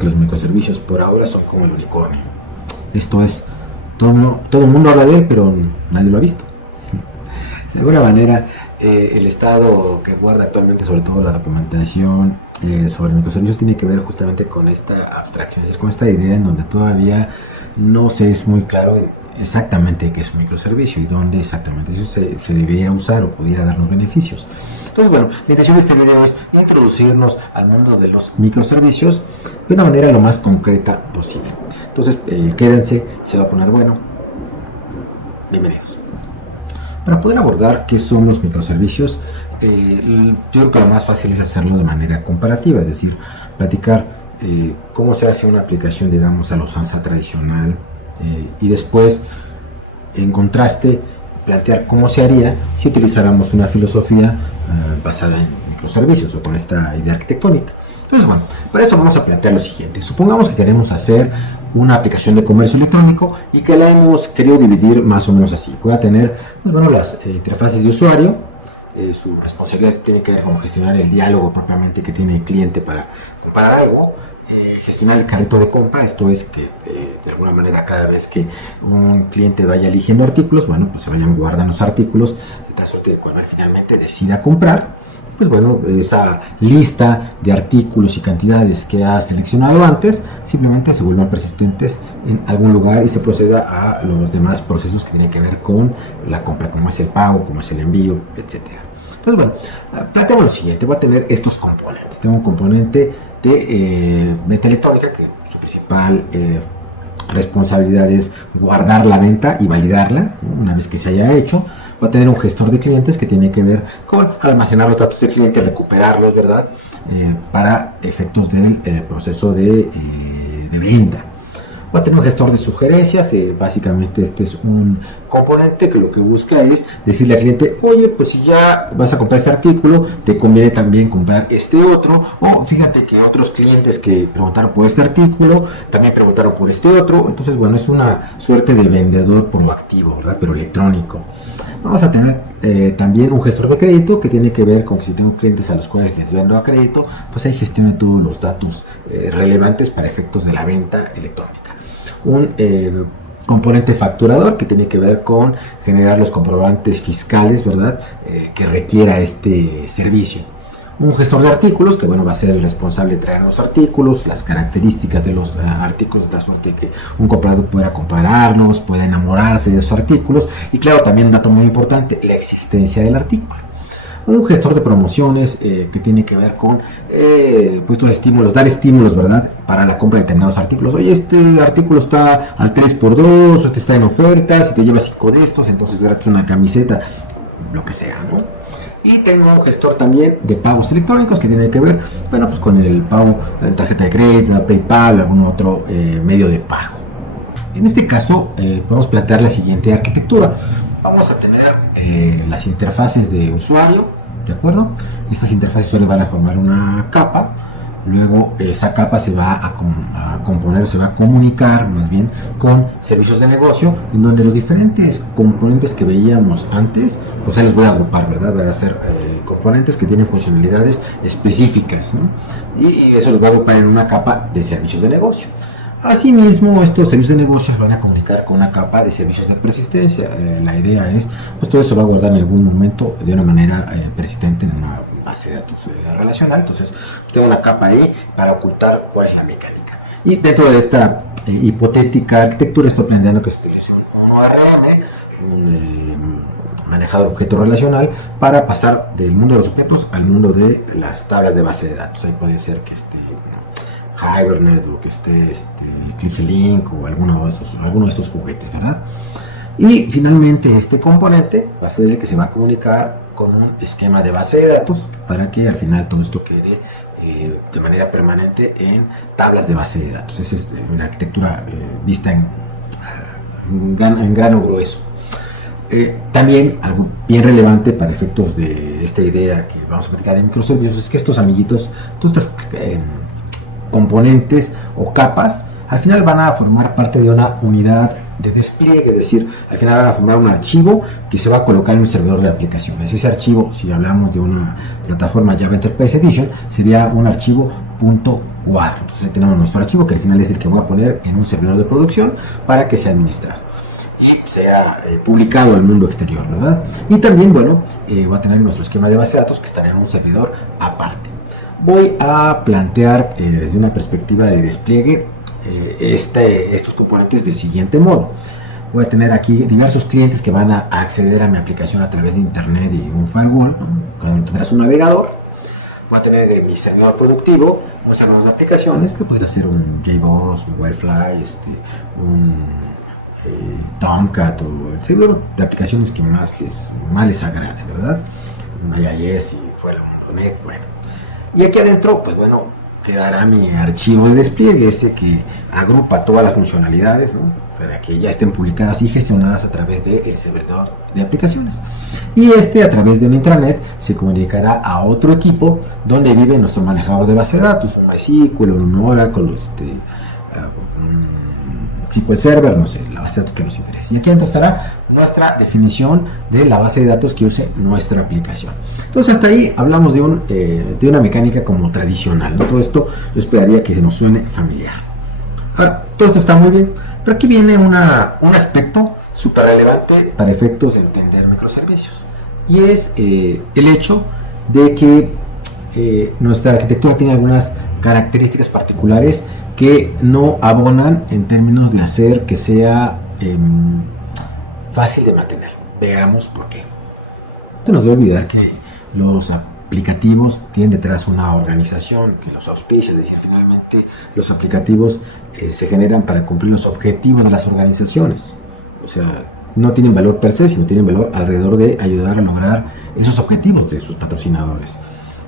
que los microservicios por ahora son como el unicornio. Esto es, todo el mundo habla de él, pero nadie lo ha visto. De alguna manera, el estado que guarda actualmente, sobre todo la documentación sobre microservicios, tiene que ver justamente con esta abstracción, es decir, con esta idea en donde todavía no se es muy claro exactamente qué es un microservicio y dónde exactamente eso se debería usar o pudiera darnos beneficios. Entonces, bueno, la intención de este video es introducirnos al mundo de los microservicios de una manera lo más concreta posible. Entonces, quédense, se va a poner bueno. Bienvenidos. Para poder abordar qué son los microservicios, yo creo que lo más fácil es hacerlo de manera comparativa, es decir, platicar cómo se hace una aplicación, digamos, a la usanza tradicional y después, en contraste, plantear cómo se haría si utilizáramos una filosofía basada en microservicios o con esta idea arquitectónica. Entonces, bueno, para eso vamos a plantear lo siguiente. Supongamos que queremos hacer una aplicación de comercio electrónico y que la hemos querido dividir más o menos así. Voy a tener, pues, bueno, las interfaces de usuario. Su responsabilidad tiene que ver con gestionar el diálogo propiamente que tiene el cliente para comprar algo. Gestionar el carrito de compra, esto es que de alguna manera cada vez que un cliente vaya eligiendo artículos, bueno, pues se vayan guardando los artículos de tal suerte que cuando él finalmente decida comprar, pues bueno, esa lista de artículos y cantidades que ha seleccionado antes simplemente se vuelvan persistentes en algún lugar y se proceda a los demás procesos que tienen que ver con la compra, como es el pago, como es el envío, etcétera. Entonces, bueno, planteamos lo siguiente. Voy a tener estos componentes. Tengo un componente de venta electrónica que su principal responsabilidad es guardar la venta y validarla, ¿no? Una vez que se haya hecho. Va a tener un gestor de clientes que tiene que ver con almacenar los datos del cliente, recuperarlos, ¿verdad? Para efectos del proceso de venta. Va a tener un gestor de sugerencias, básicamente este es un componente que lo que busca es decirle al cliente, oye, pues si ya vas a comprar este artículo, te conviene también comprar este otro, o fíjate que otros clientes que preguntaron por este artículo, también preguntaron por este otro. Entonces, bueno, es una suerte de vendedor proactivo, ¿verdad? Pero electrónico. Vamos a tener también un gestor de crédito que tiene que ver con que si tengo clientes a los cuales les vendo a crédito, pues ahí gestione todos los datos relevantes para efectos de la venta electrónica. Un componente facturador que tiene que ver con generar los comprobantes fiscales, ¿verdad? Que requiera este servicio. Un gestor de artículos que, bueno, va a ser el responsable de traer los artículos, las características de los artículos, de la suerte que un comprador pueda compararlos, pueda enamorarse de esos artículos y, claro, también un dato muy importante, la existencia del artículo. Un gestor de promociones que tiene que ver con pues estos estímulos, dar estímulos, ¿verdad? Para la compra de determinados artículos. Oye, este artículo está al 3x2, este está en oferta, si te llevas 5 de estos, entonces gratis una camiseta, lo que sea, ¿no? Y tengo un gestor también de pagos electrónicos que tiene que ver, bueno, pues con el pago de tarjeta de crédito, PayPal, algún otro medio de pago. En este caso, podemos plantear la siguiente arquitectura. Vamos a tener las interfaces de usuario, ¿de acuerdo? Estas interfaces de usuario van a formar una capa. Luego esa capa se va a componer, se va a comunicar más bien con servicios de negocio, en donde los diferentes componentes que veíamos antes, pues ahí los voy a agrupar, ¿verdad? Van a ser componentes que tienen funcionalidades específicas, ¿no? Y eso los voy a agrupar en una capa de servicios de negocio. Asimismo, estos servicios de negocios van a comunicar con una capa de servicios de persistencia. La idea es, pues todo eso va a guardar en algún momento de una manera persistente en una base de datos relacional. Entonces, tengo una capa ahí para ocultar cuál es la mecánica. Y dentro de esta hipotética arquitectura estoy planteando que se utilice un ORM, un manejador objeto relacional, para pasar del mundo de los objetos al mundo de las tablas de base de datos. Ahí puede ser que esté Hibernate o que esté Eclipse Link o alguno de estos juguetes, ¿verdad? Y finalmente este componente va a ser el que se va a comunicar con un esquema de base de datos para que al final todo esto quede de manera permanente en tablas de base de datos. Esa es una arquitectura vista en grano grueso. También algo bien relevante para efectos de esta idea que vamos a platicar de microservicios es que estos amiguitos, todas estas componentes o capas, al final van a formar parte de una unidad de despliegue, es decir, al final van a formar un archivo que se va a colocar en un servidor de aplicaciones. Ese archivo, si hablamos de una plataforma Java Enterprise Edition, sería un archivo .war. Entonces ahí tenemos nuestro archivo, que al final es el que voy a poner en un servidor de producción para que sea administrado y sea publicado al mundo exterior, ¿verdad? Y también, bueno, va a tener nuestro esquema de base de datos que estará en un servidor aparte. Voy a plantear desde una perspectiva de despliegue estos componentes del siguiente modo. Voy a tener aquí diversos clientes que van a acceder a mi aplicación a través de internet y un firewall, ¿no? Como tendrás un navegador. Voy a tener mi servidor productivo, un servidor de aplicaciones que puede ser un JBoss, un Wirefly, un Tomcat o el servidor de aplicaciones que más les agrade, ¿verdad? IIS y fuera un .NET, bueno. Y aquí adentro, pues bueno, quedará mi archivo de despliegue, ese que agrupa todas las funcionalidades, ¿no? Para que ya estén publicadas y gestionadas a través del servidor de aplicaciones. Y a través de un intranet, se comunicará a otro equipo donde vive nuestro manejador de base de datos, un MySQL, un Oracle, SQL Server, no sé, la base de datos que nos interese. Y aquí adentro estará nuestra definición de la base de datos que use nuestra aplicación. Entonces hasta ahí hablamos de una mecánica como tradicional, ¿no? Todo esto yo esperaría que se nos suene familiar. Ahora, todo esto está muy bien, pero aquí viene un aspecto súper relevante para efectos de entender microservicios. Y es el hecho de que nuestra arquitectura tiene algunas características particulares que no abonan en términos de hacer que sea fácil de mantener. Veamos por qué. No se nos debe olvidar que los aplicativos tienen detrás una organización que los auspicia, es decir, finalmente los aplicativos se generan para cumplir los objetivos de las organizaciones. O sea, no tienen valor per se, sino tienen valor alrededor de ayudar a lograr esos objetivos de sus patrocinadores.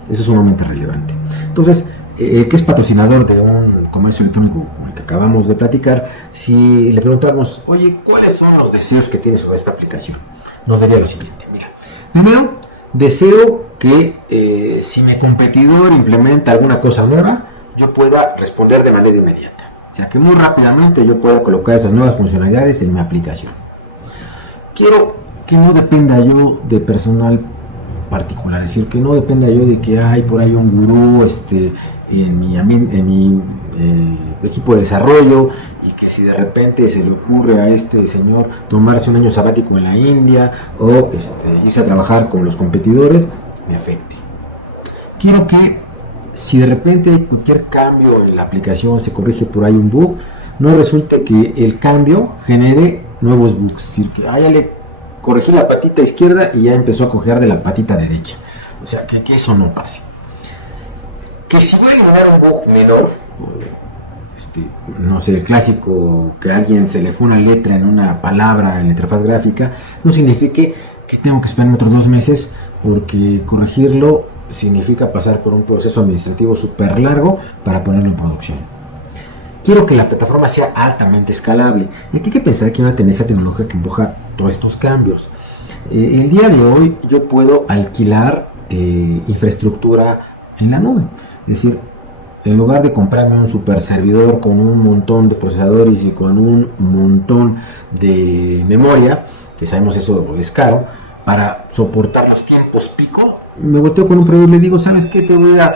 Eso es sumamente relevante. Entonces, ¿qué es patrocinador de un comercio electrónico como el que acabamos de platicar? Si le preguntamos, oye, ¿cuáles son los deseos que tiene sobre esta aplicación? Nos diría lo siguiente, mira, primero, deseo que si mi competidor implementa alguna cosa nueva, yo pueda responder de manera inmediata. O sea, que muy rápidamente yo pueda colocar esas nuevas funcionalidades en mi aplicación. Quiero que no dependa yo de personal particular, es decir, que no dependa yo de que hay por ahí un gurú en mi equipo de desarrollo y que si de repente se le ocurre a este señor tomarse un año sabático en la India o irse a trabajar con los competidores, me afecte. Quiero que si de repente hay cualquier cambio en la aplicación, se corrige por ahí un bug, no resulte que el cambio genere nuevos bugs, es decir, que ya le corregí la patita izquierda y ya empezó a cojear de la patita derecha. O sea, que eso no pase. Que si voy a eliminar un bug menor, no sé, el clásico que a alguien se le fue una letra en una palabra en la interfaz gráfica, no signifique que tengo que esperar otros 2 meses, porque corregirlo significa pasar por un proceso administrativo súper largo para ponerlo en producción. Quiero que la plataforma sea altamente escalable. Y aquí hay que pensar que hay una tendencia tecnológica que empuja todos estos cambios. El día de hoy yo puedo alquilar infraestructura en la nube. Es decir, en lugar de comprarme un super servidor con un montón de procesadores y con un montón de memoria, que sabemos eso es caro, para soportar los tiempos pico, me volteo con un proveedor y le digo, ¿sabes qué? Te voy a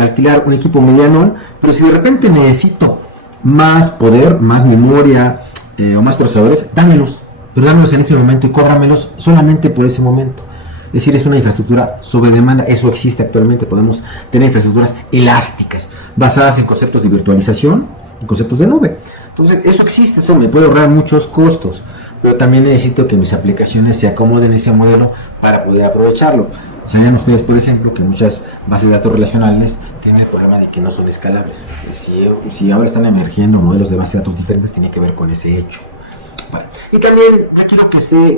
alquilar un equipo mediano, pero si de repente necesito más poder, más memoria o más procesadores, dámelos, pero dámelos en ese momento y cóbramelos solamente por ese momento. Es decir, es una infraestructura sobre demanda, eso existe actualmente, podemos tener infraestructuras elásticas, basadas en conceptos de virtualización, en conceptos de nube. Entonces, eso existe, eso me puede ahorrar muchos costos, pero también necesito que mis aplicaciones se acomoden a ese modelo para poder aprovecharlo. Saben ustedes, por ejemplo, que muchas bases de datos relacionales tienen el problema de que no son escalables. Si ahora están emergiendo modelos de bases de datos diferentes, tiene que ver con ese hecho. Bueno, y también quiero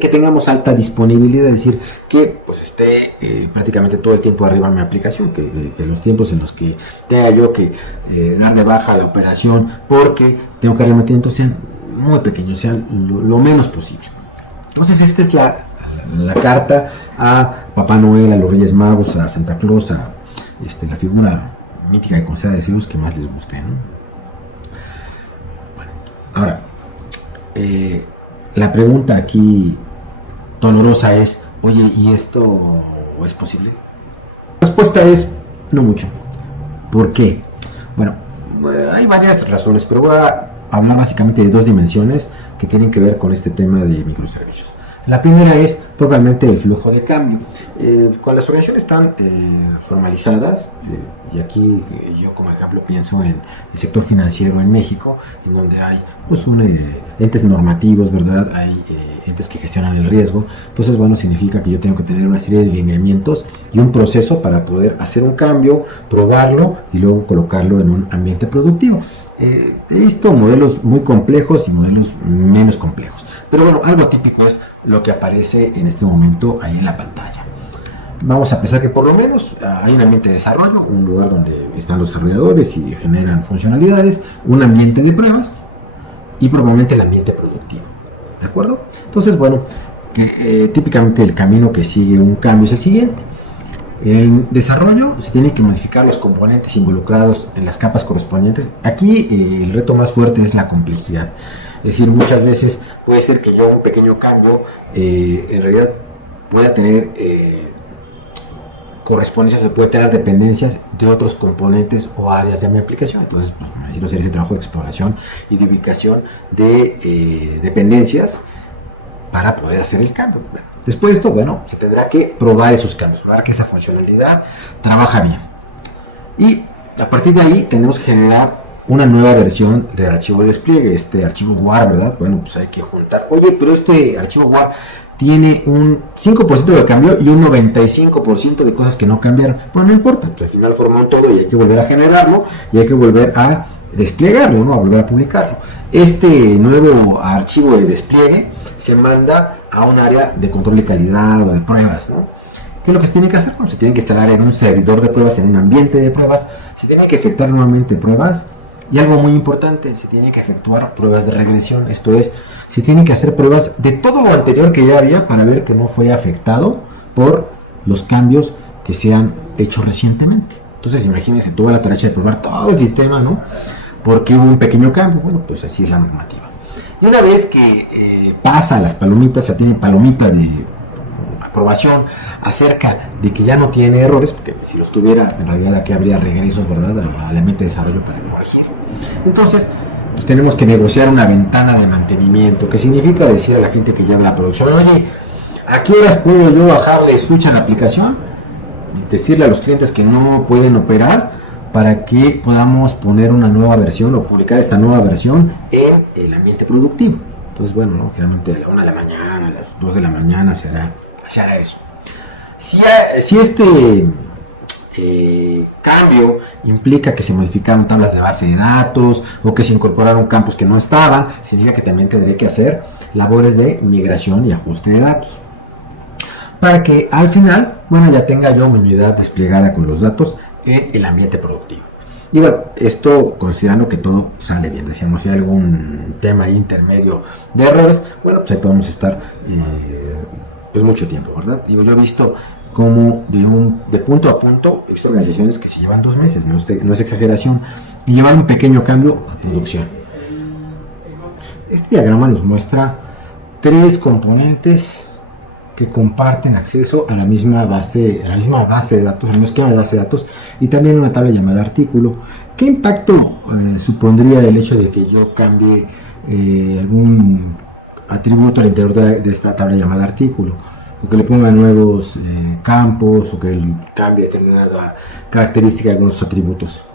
que tengamos alta disponibilidad, es decir, que pues esté prácticamente todo el tiempo arriba en mi aplicación, que los tiempos en los que tenga yo que dar de baja la operación porque tengo que darle mantenimiento sean muy pequeños, sean lo menos posible. Entonces esta es la carta a Papá Noel, a los Reyes Magos, a Santa Claus, a la figura mítica que conceda deseos que más les guste, ¿no? Bueno, ahora, la pregunta aquí dolorosa es, oye, ¿y esto es posible? La respuesta es no mucho. ¿Por qué? Bueno, hay varias razones, pero voy a hablar básicamente de dos dimensiones que tienen que ver con este tema de microservicios. La primera es propiamente el flujo de cambio. Cuando las organizaciones están formalizadas, y aquí yo como ejemplo pienso en el sector financiero en México, en donde hay pues entes normativos, ¿verdad? Hay entes que gestionan el riesgo. Entonces, bueno, significa que yo tengo que tener una serie de lineamientos y un proceso para poder hacer un cambio, probarlo y luego colocarlo en un ambiente productivo. He visto modelos muy complejos y modelos menos complejos, pero bueno, algo típico es lo que aparece en este momento ahí en la pantalla. Vamos a pensar que por lo menos hay un ambiente de desarrollo, un lugar donde están los desarrolladores y generan funcionalidades, un ambiente de pruebas y probablemente el ambiente productivo, ¿de acuerdo? Entonces, bueno, típicamente el camino que sigue un cambio es el siguiente. En el desarrollo se tienen que modificar los componentes involucrados en las capas correspondientes. Aquí el reto más fuerte es la complejidad. Es decir, muchas veces puede ser que yo un pequeño cambio en realidad pueda tener correspondencias, se puede tener dependencias de otros componentes o áreas de mi aplicación. Entonces, pues, necesito hacer ese trabajo de exploración y de ubicación de dependencias para poder hacer el cambio. Después de esto, bueno, se tendrá que probar esos cambios, probar que esa funcionalidad trabaja bien. Y a partir de ahí tenemos que generar una nueva versión del archivo de despliegue, este archivo WAR, ¿verdad? Bueno, pues hay que juntar. Oye, pero este archivo WAR tiene un 5% de cambio y un 95% de cosas que no cambiaron. Bueno, no importa, pues al final formó un todo y hay que volver a generarlo y hay que volver a desplegarlo, ¿no? A volver a publicarlo. Este nuevo archivo de despliegue se manda a un área de control de calidad o de pruebas, ¿no? ¿Qué es lo que se tiene que hacer? Bueno, se tiene que instalar en un servidor de pruebas, en un ambiente de pruebas, se tienen que efectuar nuevamente pruebas y algo muy importante, se tienen que efectuar pruebas de regresión, esto es, se tienen que hacer pruebas de todo lo anterior que ya había para ver que no fue afectado por los cambios que se han hecho recientemente. Entonces imagínense toda la tarea de probar todo el sistema, ¿no? Porque hubo un pequeño cambio, bueno, pues así es la normativa. Y una vez que pasa las palomitas, o sea, tiene palomita de aprobación acerca de que ya no tiene errores, porque si los tuviera, en realidad aquí habría regresos, ¿verdad?, al ambiente de desarrollo para corregir. Entonces, pues tenemos que negociar una ventana de mantenimiento, que significa decir a la gente que lleva la producción, oye, ¿a qué horas puedo yo bajarle switch a la aplicación? Y decirle a los clientes que no pueden operar para que podamos poner una nueva versión o publicar esta nueva versión en el ambiente productivo. Entonces, bueno, ¿no? Generalmente a la 1 de la mañana, a las 2 de la mañana se hará eso. Si este cambio implica que se modificaron tablas de base de datos o que se incorporaron campos que no estaban, significa que también tendré que hacer labores de migración y ajuste de datos para que al final, bueno, ya tenga yo mi unidad desplegada con los datos en el ambiente productivo. Y bueno, esto considerando que todo sale bien. Decíamos, si hay algún tema intermedio de errores, bueno, pues ahí podemos estar pues mucho tiempo, ¿verdad? Digo, yo he visto como de punto a punto, he visto organizaciones que se llevan 2 meses, no es exageración, y llevan un pequeño cambio a producción. Este diagrama nos muestra 3 componentes que comparten acceso a la misma base de datos, al mismo esquema de base de datos, y también una tabla llamada artículo. ¿Qué impacto supondría el hecho de que yo cambie algún atributo al interior de esta tabla llamada artículo? O que le ponga nuevos campos, o que cambie determinada característica de algunos atributos.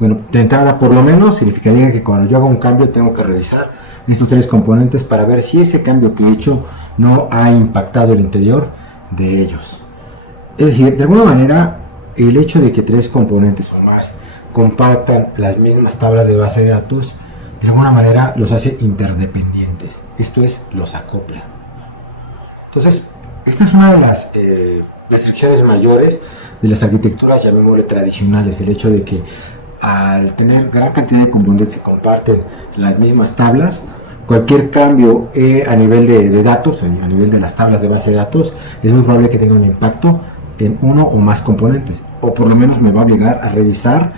Bueno, de entrada, por lo menos, significaría que cuando yo hago un cambio tengo que revisar estos 3 componentes para ver si ese cambio que he hecho no ha impactado el interior de ellos. Es decir, de alguna manera, el hecho de que 3 componentes o más compartan las mismas tablas de base de datos, de alguna manera los hace interdependientes. Esto es, los acopla. Entonces, esta es una de las restricciones mayores de las arquitecturas, llamémosle tradicionales, el hecho de que al tener gran cantidad de componentes que comparten las mismas tablas, cualquier cambio a nivel de datos, a nivel de las tablas de base de datos, es muy probable que tenga un impacto en uno o más componentes, o por lo menos me va a obligar a revisar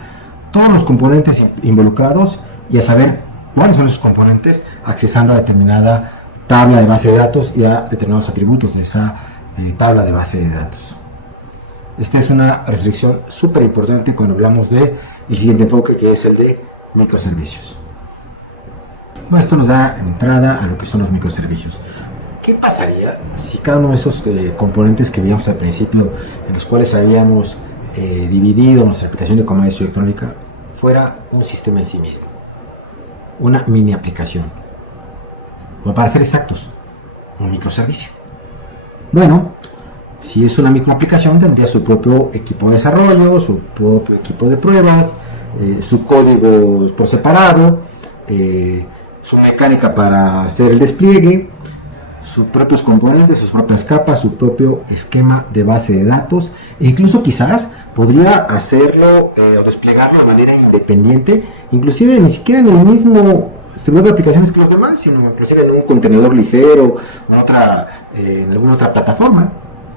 todos los componentes involucrados y a saber cuáles son esos componentes, accesando a determinada tabla de base de datos y a determinados atributos de esa tabla de base de datos. Esta es una restricción súper importante cuando hablamos de el siguiente enfoque, que es el de microservicios. Bueno, esto nos da entrada a lo que son los microservicios. ¿Qué pasaría si cada uno de esos componentes que vimos al principio, en los cuales habíamos dividido nuestra aplicación de comercio electrónica, fuera un sistema en sí mismo? Una mini aplicación. O para ser exactos, un microservicio. Bueno, si es una micro aplicación, tendría su propio equipo de desarrollo, su propio equipo de pruebas, su código por separado, su mecánica para hacer el despliegue, sus propios componentes, sus propias capas, su propio esquema de base de datos, e incluso quizás podría hacerlo o desplegarlo de manera independiente, inclusive ni siquiera en el mismo distribuidor de aplicaciones que los demás, sino inclusive en un contenedor ligero o en alguna otra plataforma.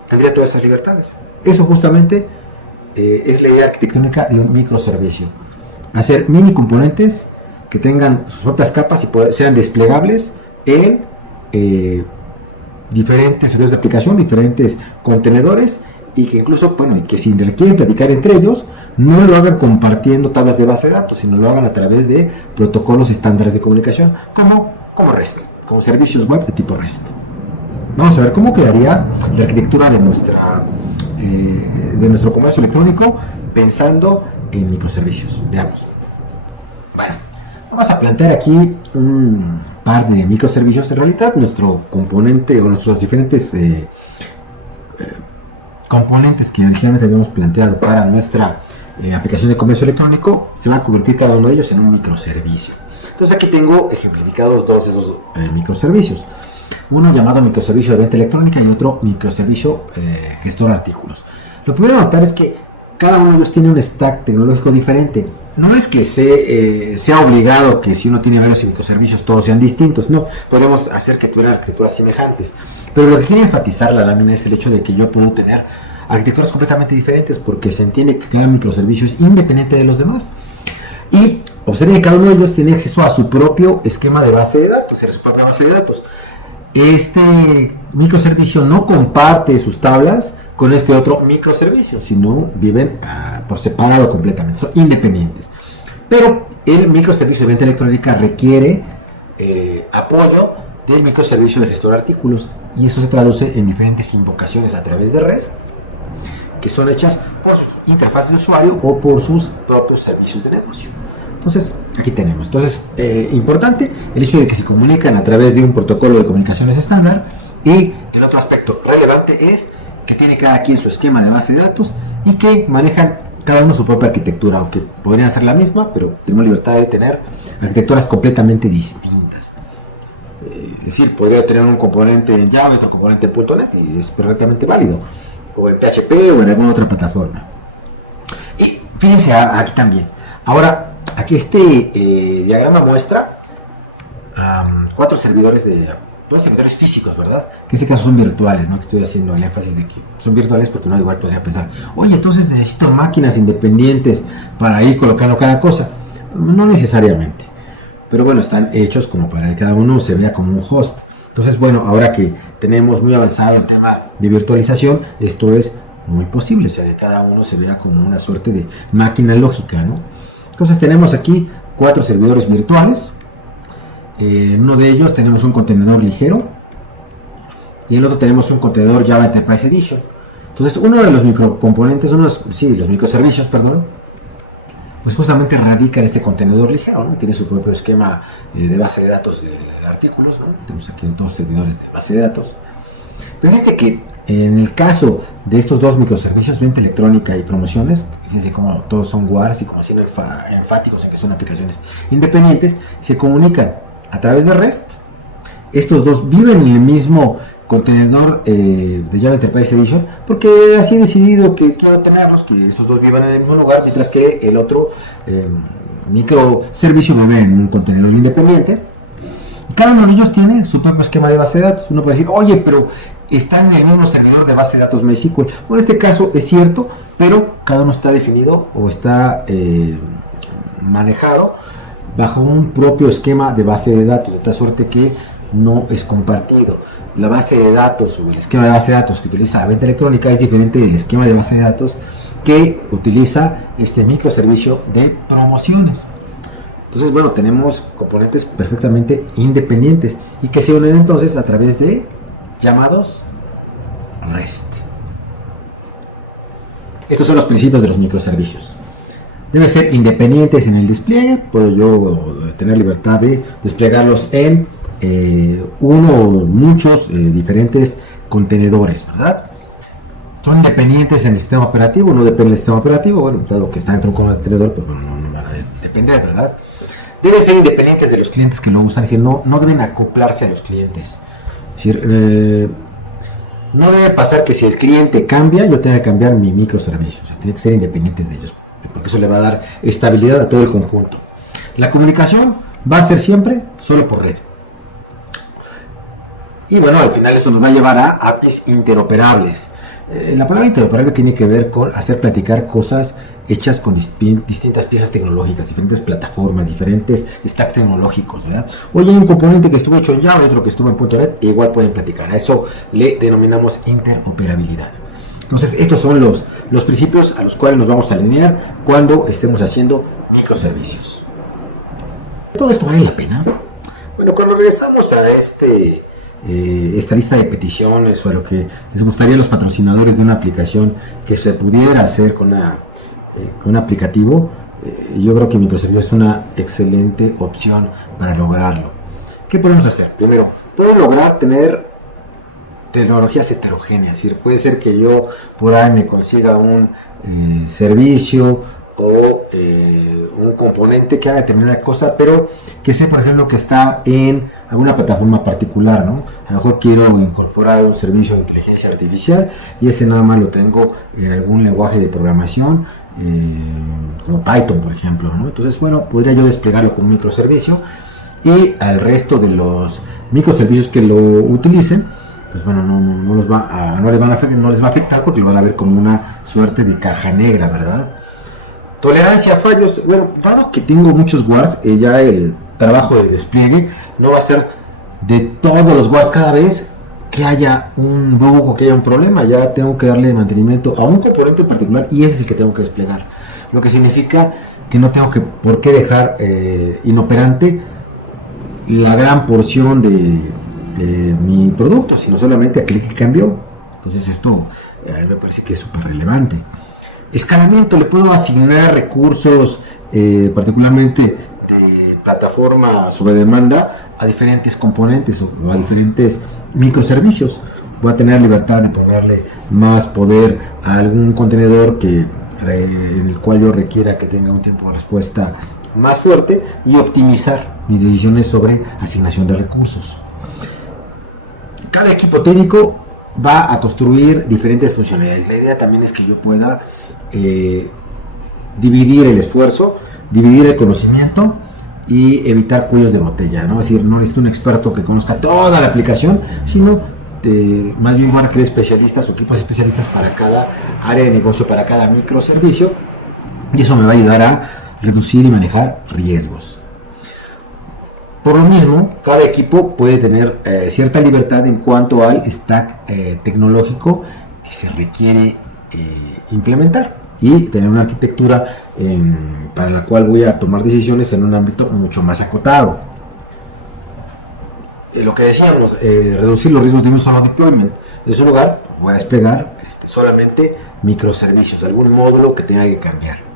Tendría todas esas libertades. Eso justamente es la idea arquitectónica de un microservicio. Hacer mini componentes que tengan sus propias capas y sean desplegables en diferentes servicios de aplicación, diferentes contenedores, y que incluso, bueno, que si requieren platicar entre ellos, no lo hagan compartiendo tablas de base de datos, sino lo hagan a través de protocolos estándares de comunicación, como REST, como servicios web de tipo REST. Vamos a ver cómo quedaría la arquitectura de nuestro comercio electrónico pensando en microservicios. Veamos. Bueno, vamos a plantear aquí un par de microservicios. En realidad, nuestro componente o nuestros diferentes componentes que originalmente habíamos planteado para nuestra aplicación de comercio electrónico se va a convertir cada uno de ellos en un microservicio. Entonces aquí tengo ejemplificados dos de esos microservicios. Uno llamado microservicio de venta electrónica y otro microservicio gestor de artículos. Lo primero a notar es que cada uno de ellos tiene un stack tecnológico diferente. No es que sea obligado que si uno tiene varios microservicios todos sean distintos, no, podemos hacer que tuvieran arquitecturas semejantes. Pero lo que quiere enfatizar la lámina es el hecho de que yo puedo tener arquitecturas completamente diferentes, porque se entiende que cada microservicio es independiente de los demás. Y observen que cada uno de ellos tiene acceso a su propio esquema de base de datos, a su propia base de datos. Este microservicio no comparte sus tablas con este otro microservicio, sino viven por separado completamente, son independientes. Pero el microservicio de venta electrónica requiere apoyo del microservicio de gestor de artículos, y eso se traduce en diferentes invocaciones a través de REST, que son hechas por su interfaz de usuario o por sus propios servicios de negocio. Entonces, aquí tenemos. Entonces, importante el hecho de que se comunican a través de un protocolo de comunicaciones estándar, y el otro aspecto relevante es que tiene cada quien su esquema de base de datos y que manejan cada uno su propia arquitectura, aunque podrían ser la misma, pero tenemos libertad de tener arquitecturas completamente distintas. Es decir, podría tener un componente en Java, otro componente en .NET, y es perfectamente válido, o en PHP o en alguna otra plataforma. Y fíjense aquí también. Ahora, aquí este diagrama muestra 4 servidores dos servidores físicos, ¿verdad? Que en este caso son virtuales, ¿no? Que estoy haciendo el énfasis de que son virtuales, porque no, igual podría pensar, oye, entonces necesito máquinas independientes para ir colocando cada cosa. No necesariamente, pero bueno, están hechos como para que cada uno se vea como un host. Entonces, bueno, ahora que tenemos muy avanzado el tema de virtualización, esto es muy posible, o sea, que cada uno se vea como una suerte de máquina lógica, ¿no? Entonces tenemos aquí 4 servidores virtuales. En uno de ellos tenemos un contenedor ligero y en el otro tenemos un contenedor Java Enterprise Edition. Entonces uno de los microcomponentes, los microservicios, perdón, pues justamente radica en este contenedor ligero, ¿no? Tiene su propio esquema de base de datos de artículos, ¿no? Tenemos aquí 2 servidores de base de datos. Pero fíjense que en el caso de estos 2 microservicios, venta electrónica y promociones, fíjense cómo todos son WARs y como siendo enfáticos en que son aplicaciones independientes, se comunican a través de REST. Estos dos viven en el mismo contenedor de Java Enterprise Edition, porque así he decidido que quiero tenerlos, que esos dos vivan en el mismo lugar, mientras que el otro microservicio vive en un contenedor independiente. Cada uno de ellos tiene su propio esquema de base de datos. Uno puede decir, oye, pero están en el mismo servidor de base de datos MySQL. Bueno, en este caso es cierto, pero cada uno está definido o está manejado bajo un propio esquema de base de datos, de tal suerte que no es compartido. La base de datos o el esquema de base de datos que utiliza la venta electrónica es diferente del esquema de base de datos que utiliza este microservicio de promociones. Entonces, bueno, tenemos componentes perfectamente independientes y que se unen entonces a través de llamados REST. Estos son los principios de los microservicios. Deben ser independientes en el despliegue. Puedo yo tener libertad de desplegarlos en uno o muchos diferentes contenedores, ¿verdad? Son independientes en el sistema operativo, no depende del sistema operativo, bueno, todo lo que está dentro de un contenedor, pero no van a depender, ¿verdad? Deben ser independientes de los clientes que lo usan, es decir, no deben acoplarse a los clientes. Es decir, no debe pasar que si el cliente cambia, yo tenga que cambiar mi microservicio, o sea, tiene que ser independientes de ellos, porque eso le va a dar estabilidad a todo el conjunto. La comunicación va a ser siempre solo por red. Y bueno, al final esto nos va a llevar a APIs interoperables. La palabra interoperable tiene que ver con hacer platicar cosas hechas con distintas piezas tecnológicas, diferentes plataformas, diferentes stacks tecnológicos, ¿verdad? Hoy hay un componente que estuvo hecho en Java y otro que estuvo en .NET, e igual pueden platicar. A eso le denominamos interoperabilidad. Entonces, estos son los principios a los cuales nos vamos a alinear cuando estemos haciendo microservicios. ¿Todo esto vale la pena? Bueno, cuando regresamos a esta lista de peticiones o a lo que les gustaría a los patrocinadores de una aplicación que se pudiera hacer con un aplicativo, yo creo que microservicios es una excelente opción para lograrlo. ¿Qué podemos hacer? Primero, puedo lograr tener tecnologías heterogéneas, es decir, puede ser que yo por ahí me consiga un servicio o un componente que haga determinada cosa, pero que sé, por ejemplo, que está en alguna plataforma particular, ¿no? A lo mejor quiero incorporar un servicio de inteligencia artificial y ese nada más lo tengo en algún lenguaje de programación, como Python, por ejemplo, ¿no? Entonces, bueno, podría yo desplegarlo con un microservicio y al resto de los microservicios que lo utilicen, pues bueno, no les va a afectar porque lo van a ver como una suerte de caja negra, ¿verdad? Tolerancia a fallos. Bueno, dado que tengo muchos WARs, ya el trabajo de despliegue no va a ser de todos los WARs cada vez que haya un bug o que haya un problema. Ya tengo que darle mantenimiento a un componente en particular y ese es el que tengo que desplegar. Lo que significa que no tengo por qué dejar inoperante la gran porción de mi producto, sino solamente aquel que cambió. Entonces esto me parece que es súper relevante. Escalamiento, le puedo asignar recursos, particularmente de plataforma sobre demanda, a diferentes componentes o a diferentes microservicios. Voy a tener libertad de ponerle más poder a algún contenedor en el cual yo requiera que tenga un tiempo de respuesta más fuerte y optimizar mis decisiones sobre asignación de recursos. Cada equipo técnico va a construir diferentes funcionalidades. La idea también es que yo pueda dividir el esfuerzo, dividir el conocimiento y evitar cuellos de botella, ¿no? Es decir, no necesito un experto que conozca toda la aplicación, sino más bien van a crear especialistas o equipos especialistas para cada área de negocio, para cada microservicio, y eso me va a ayudar a reducir y manejar riesgos. Por lo mismo, cada equipo puede tener cierta libertad en cuanto al stack tecnológico que se requiere implementar y tener una arquitectura para la cual voy a tomar decisiones en un ámbito mucho más acotado. Lo que decíamos, reducir los riesgos de un solo deployment. En su lugar, voy a desplegar solamente microservicios, algún módulo que tenga que cambiar.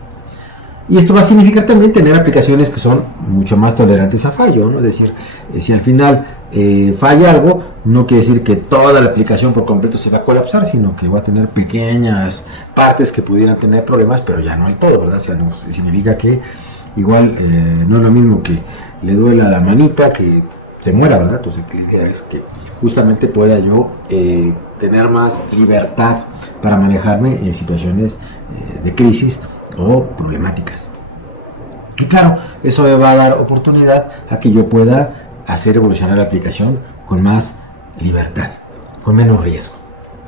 Y esto va a significar también tener aplicaciones que son mucho más tolerantes a fallo, ¿no? Es decir, si al final falla algo, no quiere decir que toda la aplicación por completo se va a colapsar, sino que va a tener pequeñas partes que pudieran tener problemas, pero ya no hay todo, ¿verdad? O sea, no, significa que igual no es lo mismo que le duela la manita que se muera, ¿verdad? Entonces la idea es que justamente pueda yo tener más libertad para manejarme en situaciones de crisis o problemáticas. Y claro, eso me va a dar oportunidad a que yo pueda hacer evolucionar la aplicación con más libertad, con menos riesgo.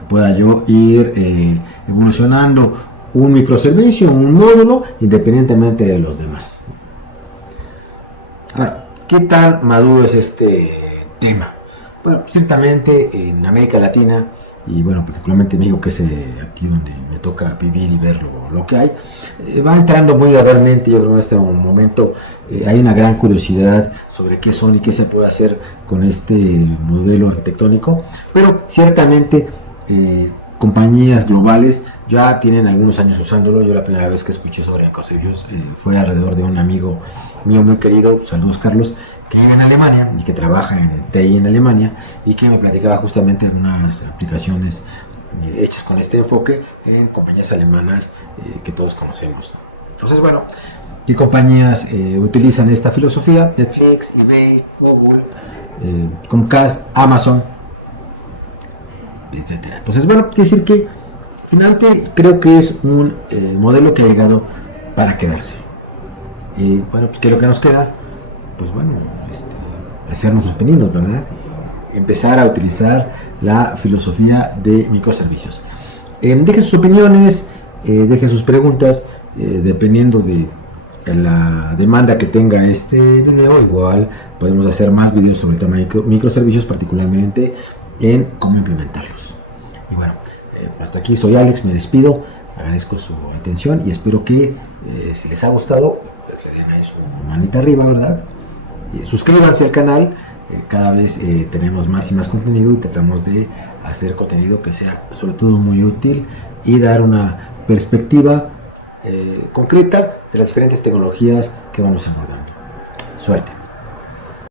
Pueda yo ir evolucionando un microservicio, un módulo, independientemente de los demás. Ahora, ¿qué tan maduro es este tema? Bueno, ciertamente en América Latina y bueno, particularmente en México, que es aquí donde me toca vivir y ver lo que hay, va entrando muy gradualmente. Yo creo que en este momento hay una gran curiosidad sobre qué son y qué se puede hacer con este modelo arquitectónico, pero ciertamente compañías globales ya tienen algunos años usándolo. Yo la primera vez que escuché sobre Ecoserios fue alrededor de un amigo mío muy querido, saludos Carlos, que vive en Alemania y que trabaja en TI en Alemania y que me platicaba justamente algunas aplicaciones hechas con este enfoque en compañías alemanas que todos conocemos. Entonces, bueno, ¿qué compañías utilizan esta filosofía? Netflix, eBay, Google, Comcast, Amazon, etcétera. Entonces, bueno, quiere decir que finalmente creo que es un modelo que ha llegado para quedarse. Y bueno, pues ¿qué es lo que nos queda? Pues bueno, hacer nuestros pininos, ¿verdad? Empezar a utilizar la filosofía de microservicios. Dejen sus opiniones, dejen sus preguntas, dependiendo de la demanda que tenga este video. Igual podemos hacer más videos sobre el tema de microservicios, particularmente en cómo implementarlos. Y bueno, hasta aquí soy Alex, me despido, agradezco su atención y espero que si les ha gustado, pues le den ahí su manita arriba, ¿verdad? Suscríbanse al canal, cada vez tenemos más y más contenido y tratamos de hacer contenido que sea sobre todo muy útil y dar una perspectiva concreta de las diferentes tecnologías que vamos abordando. Suerte.